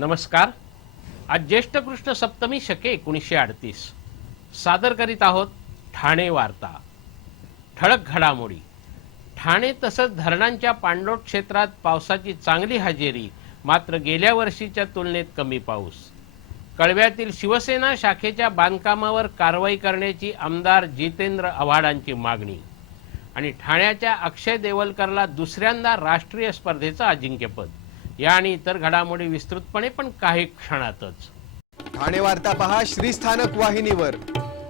नमस्कार। आज ज्येष्ठ कृष्ण सप्तमी शके 1938 सादर करीत आहोत ठाणे वार्ता। ठळक घडामोडी। ठाणे तसंच धरणांच्या पाणलोट क्षेत्रात पावसाची चांगली हजेरी, मात्र गेल्या वर्षीच्या तुलनेत कमी पाऊस। कळव्यातील शिवसेना शाखेच्या बांधकामावर कारवाई करण्याची आमदार जितेंद्र आव्हाडांची मागणी। आणि ठाण्याच्या अक्षय देवलकरला दुसऱ्यांदा राष्ट्रीय स्पर्धेचं अजिंक्यपद। या आणि इतर घडामोडी विस्तृतपणे पण काही क्षणातच। ठाणे वार्ता पहा श्रीस्थानक वाहिनीवर।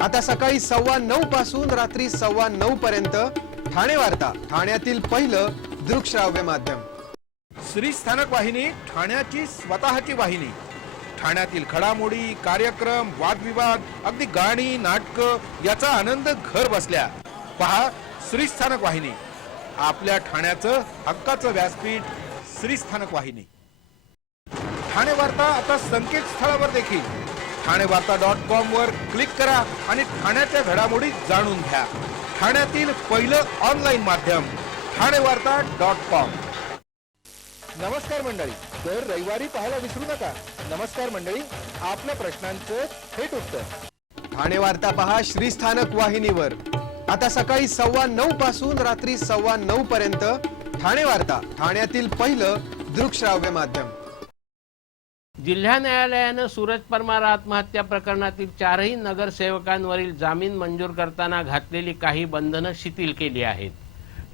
आता सकाळी 9:15 पासून रात्री 9:15 पर्यंत ठाणे वार्ता, ठाण्यातील पहिलं दृकश्राव्य माध्यम। श्रीस्थानक वाहिनी ठाण्याची स्वतःची वाहिनी। ठाण्यातील घडामोडी, कार्यक्रम, वादविवाद, अगदी गाणी, नाटकं याचा आनंद घर बसल्या पहा श्रीस्थानक वाहिनी। आपल्या ठाण्याचं हक्काचं व्यासपीठ श्रीस्थानक वाहिनी। ठाणे वार्ता आता संकेतस्थळावर देखील ठाणेवार्ता.com वर क्लिक करा आणि ठाण्याच्या घडामोडी जाणून घ्या। ठाण्यातील पहिलं ऑनलाईन माध्यम ठाणेवार्ता.com। नमस्कार मंडळी, दर रविवारी पाहायला विसरू नका। नमस्कार मंडळी, आपल्या प्रश्नांचं थेट उत्तर। ठाणे वार्ता पहा श्रीस्थानक वाहिनीवर। आता सकाळी 9:15 पासून रात्री 9:15 पर्यंत ठाणे वार्ता, ठाण्यातील पहिलं दृकश्राव्य माध्यम। जिल्हा न्यायालयानं सूरज परमार आत्महत्या प्रकरणातील 4ही नगरसेवकांवरील जामीन मंजूर करताना घातलेली काही बंधनं शिथिल केली आहेत।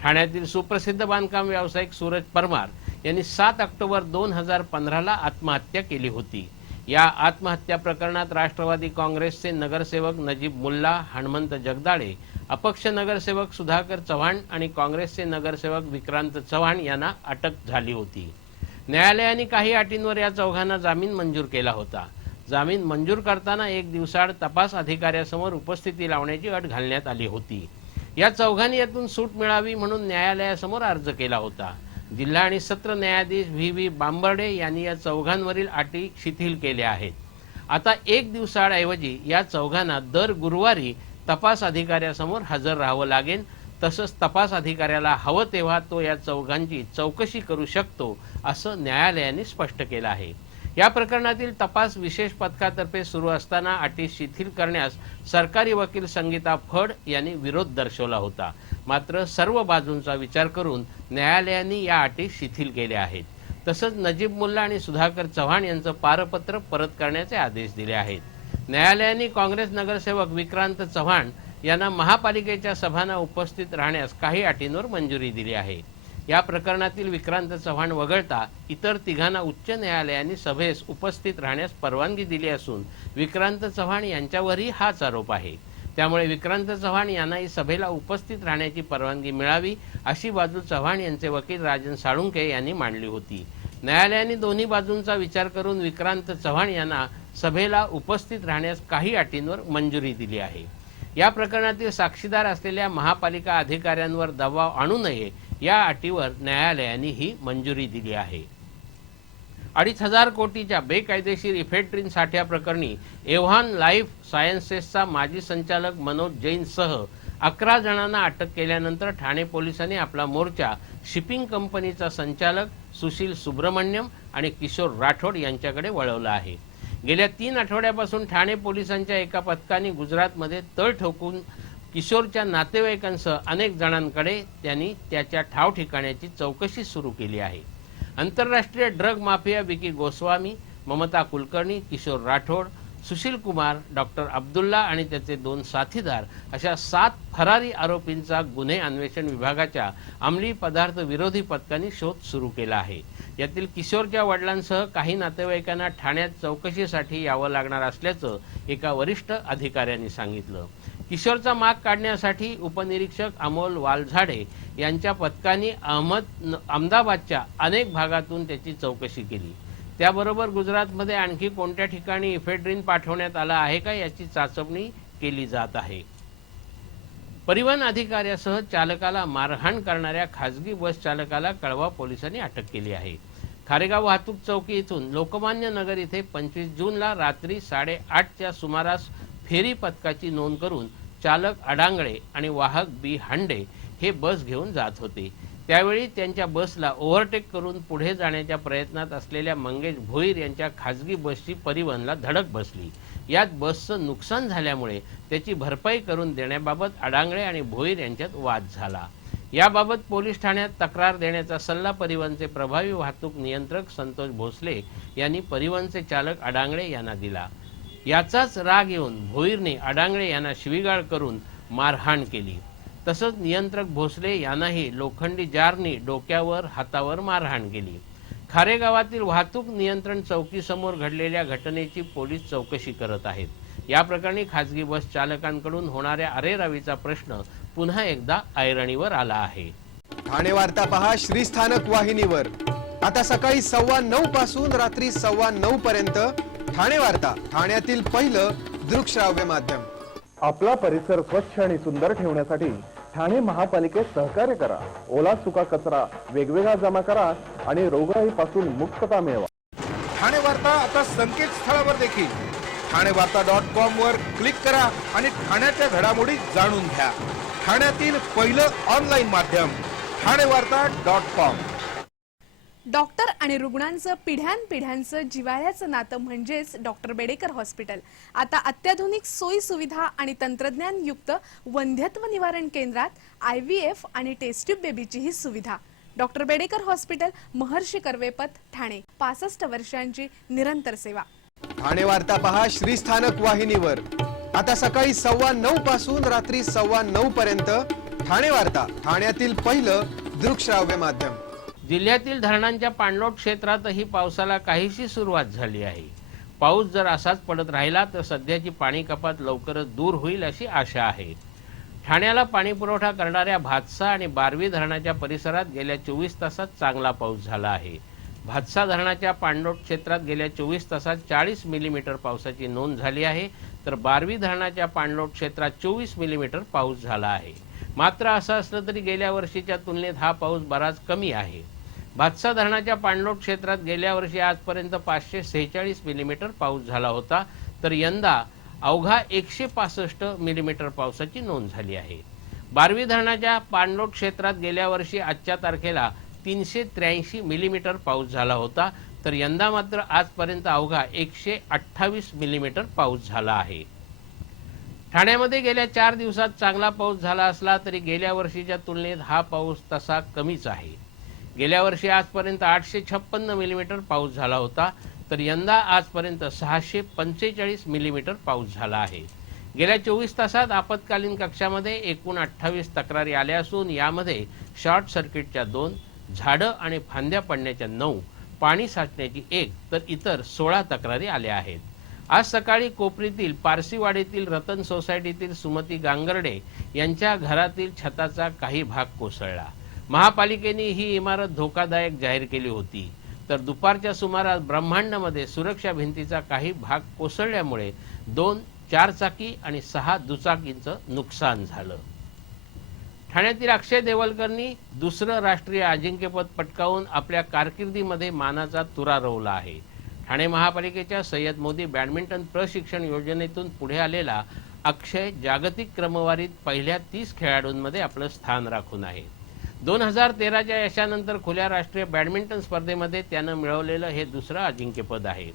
ठाण्यातील सुप्रसिद्ध बांधकाम व्यावसायिक सूरज परमार यांनी 7 ऑक्टोबर 2015ला आत्महत्या केली होती। या आत्महत्या प्रकरणात राष्ट्रवादी काँग्रेसचे नगरसेवक नजीब मुल्ला, हनुमंत जगदाळे, अपक्ष नगरसेवक सुधाकर चव्हाण आणि काँग्रेसचे नगरसेवक विक्रांत चव्हाण यांना अटक झाली होती। न्यायालयाने काही अटींवर या चौघांना जामीन मंजूर केला होता। जामीन मंजूर करताना 1 दिवसाआड तपास अधिकाऱ्यासमोर उपस्थिती लावण्याची अट घालण्यात आली होती। या चौघांनी यातून सूट मिळावी म्हणून न्यायालयासमोर अर्ज केला होता। जिल्हा आणि सत्र न्यायाधीश व्ही बांबर्डे यांनी या चौघांवरील अटी शिथिल केल्या आहेत। आता 1 दिवसाआड ऐवजी या चौघांना दर गुरुवारी तपास अधिकाऱ्यासमोर हजर राहावं लागेल। तसंच तपास अधिकाऱ्याला हवं तेव्हा तो या चौघांची चौकशी करू शकतो, असं न्यायालयाने स्पष्ट केलं आहे। या प्रकरणातील तपास विशेष पथकातर्फे सुरू असताना अटी शिथिल करण्यास सरकारी वकील संगीता फड यांनी विरोध दर्शवला होता। मात्र सर्व बाजूंचा विचार करून न्यायालयाने या अटी शिथिल केल्या आहेत। तसंच नजीब मुल्ला आणि सुधाकर चव्हाण यांचं पारपत्र परत करण्याचे आदेश दिले आहेत। न्यायालयाने काँग्रेस नगरसेवक विक्रांत चव्हाण यांना महापालिकेच्या सभांना उपस्थित राहण्यास काही अटींवर मंजुरी दिली आहे। या प्रकरणातील विक्रांत चव्हाण वगळता इतर तिघांना उच्च न्यायालयाने सभेस उपस्थित राहण्यास परवानगी दिली असून विक्रांत चव्हाण यांच्यावरही हाच आरोप आहे। त्यामुळे विक्रांत चव्हाण यांनाही सभेला उपस्थित राहण्याची परवानगी मिळावी, अशी बाजू चव्हाण यांचे वकील राजन साळुंके यांनी मांडली होती। न्यायालयाने दोन्ही बाजूंचा विचार करून विक्रांत चव्हाण यांना सभेला उपस्थित राहण्यास काही अटींवर मंजुरी दिली आहे। या प्रकरणातील साक्षीदार असलेल्या महापालिका अधिकाऱ्यांवर दबाव आणू नये या अटीवर न्यायालयाने ही मंजुरी दिली आहे। 2,500 कोटीच्या बेकायदेशीर इफेड्रिन साठ्याप्रकरणी एव्हान लाईफ सायन्सेसचा माजी संचालक मनोज जैनसह 11 जणांना अटक केल्यानंतर ठाणे पोलिसांनी आपला मोर्चा शिपिंग कंपनीचा संचालक सुशील सुब्रमण्यम आणि किशोर राठोड यांच्याकडे वळवला आहे। गेल्या 3 आठवड्यापासून ठाणे पोलिसांच्या एका पथकाने गुजरातमध्ये तळ ठोकून किशोरच्या नातेवाईकांसह अनेक जणांकडे त्यांनी त्याच्या ठाव ठिकाण्याची चौकशी सुरू केली आहे। आंतरराष्ट्रीय drug mafia Vicky Goswami, Mamta Kulkarni, Kishore Rathod, Sushil Kumar, doctor Abdullah आणि त्याचे 2 साथीदार अशा 7 फरारी आरोपींचा गुन्हे अन्वेषण विभागाच्या अंमली पदार्थ विरोधी पथकाने शोध सुरू केला आहे। यातील किशोरच्या वडिलांसह काही नातेवाईकांना ठाण्यात चौकशीसाठी यावं लागणार असल्याचं एका वरिष्ठ अधिकाऱ्यांनी सांगितलं। किशोरचा माग काढण्यासाठी उपनिरीक्षक अमोल वालझाडे यांच्या पथकाने अहमदाबादच्या अनेक भागातून त्याची चौकशी केली। त्याबरोबर गुजरातमध्ये आणखी कोणत्या ठिकाणी इफेड्रिन पाठवण्यात आला आहे का याची चाचपणी केली जात आहे। परिवहन अधिकाऱ्यासह चालकाला मारहाण करणाऱ्या खासगी बस चालकाला कळवा पोलिसांनी अटक केली आहे। खारेगाव वाहतूक चौकी इथून लोकमान्य नगर इथे 25 जूनला रात्री 8:30च्या सुमारास फेरी पथकाची नोंद करून चालक अडांगळे आणि वाहक बी हांडे हे बस घेऊन जात होते। त्यावेळी त्यांच्या बसला ओव्हरटेक करून पुढे जाण्याच्या प्रयत्नात असलेल्या मंगेश भोईर यांच्या खासगी बसची परिवहनला धडक बसली। यात बसचं नुकसान झाल्यामुळे त्याची भरपाई करून देण्याबाबत अडांगळे आणि भोईर यांच्यात वाद झाला। याबाबत पोलीस ठाण्यात तक्रार देण्याचा सल्ला परिवहनचे प्रभावी वाहतूक नियंत्रक संतोष भोसले यांनी परिवहनचे चालक अडांगळे यांना दिला। याचाच राग येऊन भोईरने अडांगळे यांना शिवीगाळ करून मारहाण केली। तसंच नियंत्रक भोसले यांनाही लोखंडी जारनी डोक्यावर हातावर मारहाण केली। खारे गावातील वाहतूक नियंत्रण चौकीसमोर घडलेल्या घटनेची पोलीस चौकशी करत आहेत। या प्रकरणी खासगी बस चालकांकडून होणाऱ्या अरेरावीचा प्रश्न पुन्हा एकदा ऐरणीवर आला आहे। ठाणे वार्ता पहा श्रीस्थानक वाहिनीवर आता सकाळी 9:15 पासून रात्री 9:15 पर्यंत ठाणे वार्ता, ठाण्यातील पहिलं दृकश्राव्य माध्यम। आपला परिसर स्वच्छ आणि सुंदर ठेवण्यासाठी ठाणे महापालिकेत सहकार्य करा। ओला सुका कचरा वेगवेगळा जमा करा आणि रोगराईपासून मुक्तता मिळवा। ठाणे वार्ता आता संकेतस्थळावर देखील ठाणेवार्ता.com वर क्लिक करा आणि ठाण्याच्या घडामोडी जाणून घ्या। ठाण्यातील पहिलं ऑनलाईन माध्यम ठाणेवार्ता.com। डॉक्टर आणि रुग्णांचं पिढ्यानपिढ्यांचं जिव्हाळ्याचं नातं म्हणजेच डॉक्टर बेडेकर हॉस्पिटल आता अत्याधुनिक सोयी सुविधा आणि तंत्रज्ञान युक्त वंध्यत्व निवारण केंद्रात IVF आणि टेस्ट ट्यूब बेबीची ही सुविधा। डॉक्टर बेडेकर हॉस्पिटल, महर्षी कर्वेपथ, ठाणे। 65 वर्षांची निरंतर सेवा। ठाणे वार्ता पहा श्रीस्थानक वाहिनीवर आता सकाळी 9:15 पासून रात्री 9:15 पर्यंत ठाणे वार्ता, ठाण्यातील पहिलं दृकश्राव्य माध्यम। जिल्ह्यातील धरणांच्या पाणलोट क्षेत्रातही पावसाला काहीशी सुरुवात झाली आहे। पाऊस जर असाच पडत राहिला तर सध्याची पाणी कपात लवकरच दूर होईल अशी आशा आहे। ठाण्याला पाणी पुरवठा करणाऱ्या भातसा आणि बारवी धरणाच्या परिसरात गेल्या 24 तासात चांगला पाऊस झाला आहे। भातसा धरणाच्या पाणलोट क्षेत्रात गेल्या 24 तासात 40 मिलीमीटर पावसाची नोंद झाली आहे, तर बारवी धरणाच्या पाणलोट क्षेत्रात 24 मिलीमीटर पाऊस झाला आहे। मात्र असं असलं तरी गेल्या वर्षीच्या तुलनेत हा पाऊस बराच कमी आहे। भातसा धरणाच्या पाणलोट क्षेत्रात गेल्या वर्षी आजपर्यंत 546 मिलीमीटर पाऊस झाला होता, तर यंदा अवघा 165 मिलीमीटर पावसाची नोंद झाली आहे। बारवी धरणाच्या पाणलोट क्षेत्रात गेल्या वर्षी आजच्या तारखेला 383 मिलीमीटर पाऊस झाला होता, तर यंदा मात्र आजपर्यंत अवघा 128 मिलीमीटर पाऊस झाला आहे। ठाण्यामध्ये गेल्या 4 दिवसात चांगला पाऊस झाला असला तरी गेल्या वर्षीच्या तुलनेत हा पाऊस तसा कमीच आहे। गेल्या वर्षी आजपर्यंत 856 मिलीमीटर पाऊस झाला होता, तर यंदा आजपर्यंत 645 मिलीमीटर पाऊस झाला आहे। गेल्या 24 तासात आपत्कालीन कक्षामध्ये एकूण 28 तक्रारी आल्या असून यामध्ये शॉर्ट सर्किटच्या 2, झाडं आणि फांद्या पडण्याच्या 9, पाणी साचण्याची 1 तर इतर 16 तक्रारी आल्या आहेत। आज सकाळी कोपरीतील पारसीवाडीतील रतन सोसायटीतील सुमती गांगर्डे यांच्या घरातील छताचा काही भाग कोसळला। महापालिकेने ही इमारत धोकादायक जाहीर केली होती, तर दुपारच्या सुमारास ब्रह्मांडमध्ये सुरक्षा भिंतीचा काही भाग कोसळल्यामुळे 2 4-चाकी आणि 6 दुचाकींचं नुकसान झालं। ठाण्यातील अक्षय देवलकरनी दुसरं राष्ट्रीय अजिंक्यपद पटकावून आपल्या कारकिर्दीमध्ये मानाचा तुरा रोवला आहे। ठाणे महापालिकेच्या सय्यद मोदी बॅडमिंटन प्रशिक्षण योजनेतून पुढे आलेला अक्षय जागतिक क्रमवारीत पहिल्या 30 खेळाडूंमध्ये आपलं स्थान राखून आहे। 2013च्या यशानंतर खुल्या राष्ट्रीय बॅडमिंटन स्पर्धेमध्ये त्यानं मिळवलेलं हे दुसरं अजिंक्यपद आहे।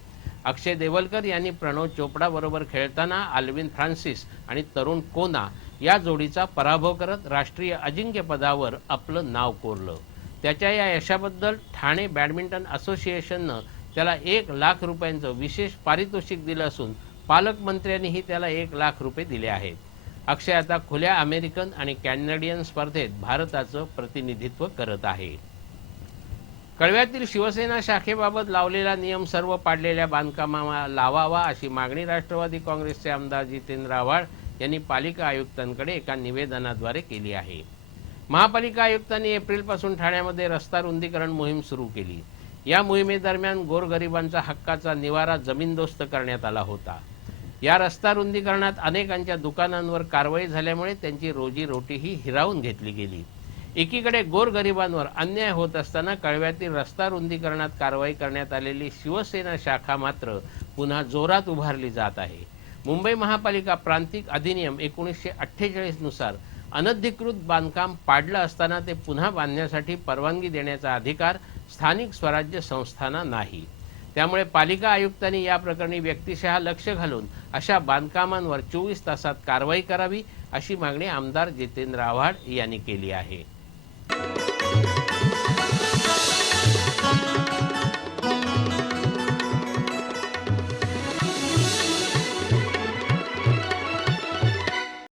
अक्षय देवलकर यांनी प्रणव चोपडा बरोबर खेळताना आल्विन फ्रान्सिस आणि तरुण कोना या जोडीचा पराभव करत राष्ट्रीय अजिंक्यपदावर आपलं नाव कोरलं। त्याच्या या यशाबद्दल ठाणे बॅडमिंटन असोसिएशननं त्याला 1 लाख रुपयांचं विशेष पारितोषिक दिलं असून पालकमंत्र्यांनीही त्याला 1 लाख रुपये दिले आहेत। अक्षय आता खुल्या अमेरिकन आणि कॅनेडियन स्पर्धेत भारताचं प्रतिनिधित्व करत आहे। कळव्यातील शिवसेना शाखेबाबत लावलेला नियम सर्व पाडलेल्या बांधकामाला लावावा अशी मागणी राष्ट्रवादी काँग्रेसचे आमदार जितेंद्र आव्हाड यांनी पालिका आयुक्तांकडे एका निवेदनाद्वारे केली आहे। महापालिका आयुक्तांनी एप्रिलपासून ठाण्यामध्ये रस्ता रुंदीकरण मोहीम सुरू केली। या मोहिमेदरम्यान गोरगरिबांचा हक्काचा निवारा जमीनदोस्त करण्यात आला होता। या रस्ता रुंदीकरणात अनेकांच्या दुकानांवर कारवाई झाल्यामुळे त्यांची रोजीरोटीही हिरावून घेतली गेली। एकीकडे गोरगरिबांवर अन्याय होत असताना कळव्यातील रस्ता रुंदीकरणात कारवाई करण्यात आलेली शिवसेना शाखा मात्र पुन्हा जोरात उभारली जात आहे। मुंबई महापालिका प्रांतिक अधिनियम 1948 नुसार अनधिकृत बांधकाम पाडलं असताना ते पुन्हा बांधण्यासाठी परवानगी देण्याचा अधिकार स्थानिक स्वराज्य संस्थांना नाही. त्यामुळे पालिका आयुक्तांनी या प्रकरणी व्यक्तिशः लक्ष घालून अशा बांधकामांवर 24 तासात कारवाई करावी अशी मागणी आमदार जितेंद्र आव्हाड यांनी केली आहे.